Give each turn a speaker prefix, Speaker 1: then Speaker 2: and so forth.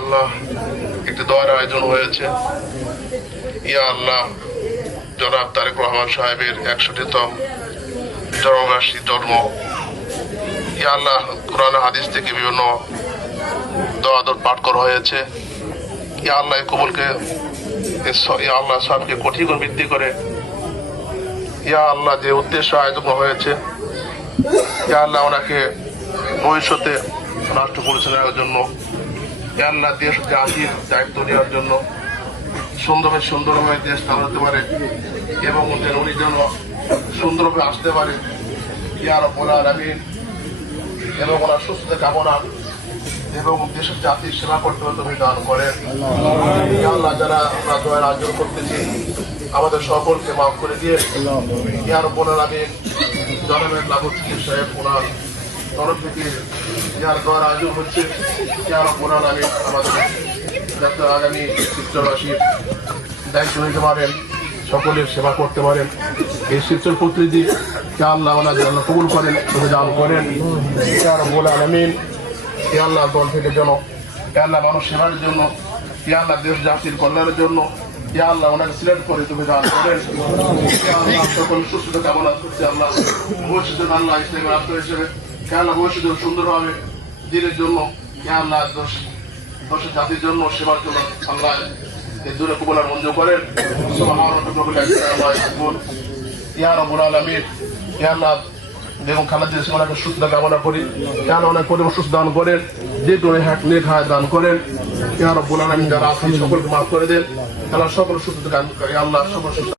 Speaker 1: আল্লাহ একটি দোয়ার আয়োজন হয়েছে। ইয়া আল্লাহ জনাব তারেক রহমান সাহেবের একষট্টিতম জন্মবার্ষিক জন্ম। ইয়া আল্লাহ কোরআন হাদিস থেকে বিভিন্ন দোয়াদর পাঠ করা হয়েছে। ইয়া আল্লাহ কবুলকে ইয়া আল্লাহ সবকে কঠিন বৃদ্ধি করে। ইয়া আল্লাহ, যে উদ্দেশ্য আয়োজন হয়েছে, ইয়া আল্লাহ ওনাকে ভবিষ্যতে রাষ্ট্র পরিচালনার জন্য। ইয়া আল্লাহ দেশ জাতির দায়িত্ব নেওয়ার জন্য। সুন্দরভাবে সুন্দরভাবে দেশ চালাতে পারে এবং যেন উনি যেন সুন্দরভাবে আসতে পারে। ইয়ার ওনার আমি এবং ওনার সুস্থতা কামনা এবং দেশের জাতির সেবা করতে হলে তুমি দান করেন আল্লাহ যারা আমরা দয়ার আয়োজন করতেছি, আমাদের সকলকে মাফ করে দিয়ে ইয়ার ওনার আমি জনমের লাগুচ্ছি সাহেব, ওনার তরফ থেকে ইয়ার দয়ার আয়োজন হচ্ছে। ইয়ার ওনার আমি আমাদের যাতে আগামী চিত্ররাশির দায়িত্ব নিতে পারেন, সকলের সেবা করতে পারেন। এই শিবচর প্রতিনিধি, কে আল্লাহ আল্লাহ কবুল করেন করেন। ইয়ার বলে আলমিন আল্লাহ দল থেকে যেন আল্লাহ মানুষ সেবার জন্য আল্লাহ দেশ জাতির কল্যাণের জন্য, কে আল্লাহ ওনাকে সিলেক্ট করে তুমি দান করেন। সকল সুস্থতা কামনা করছে আল্লাহ। ভবিষ্যতে আল্লাহ ইসলামের রাষ্ট্র হিসেবে আল্লাহ ভবিষ্যতে সুন্দর হবে দিনের জন্য, কে আল্লাহ দোষ জাতির জন্য সেবার জন্য আল্লাহ এই দূরে কবুলার মঞ্জুর করেন। ইয়া রব্বুল আলামিন ইয়া আল্লাহ বেগম খালাদ ওনাকে সুস্থ কামনা করি। কেন অনেক করে সুস্থ দান করেন, যে তুমি হ্যাক নেক হায় দান করেন। কেন রব্বুল আমি যারা আছেন, সকলকে মাফ করে দেন। তারা সকল সুস্থ করে, আল্লাহ সকল সুস্থ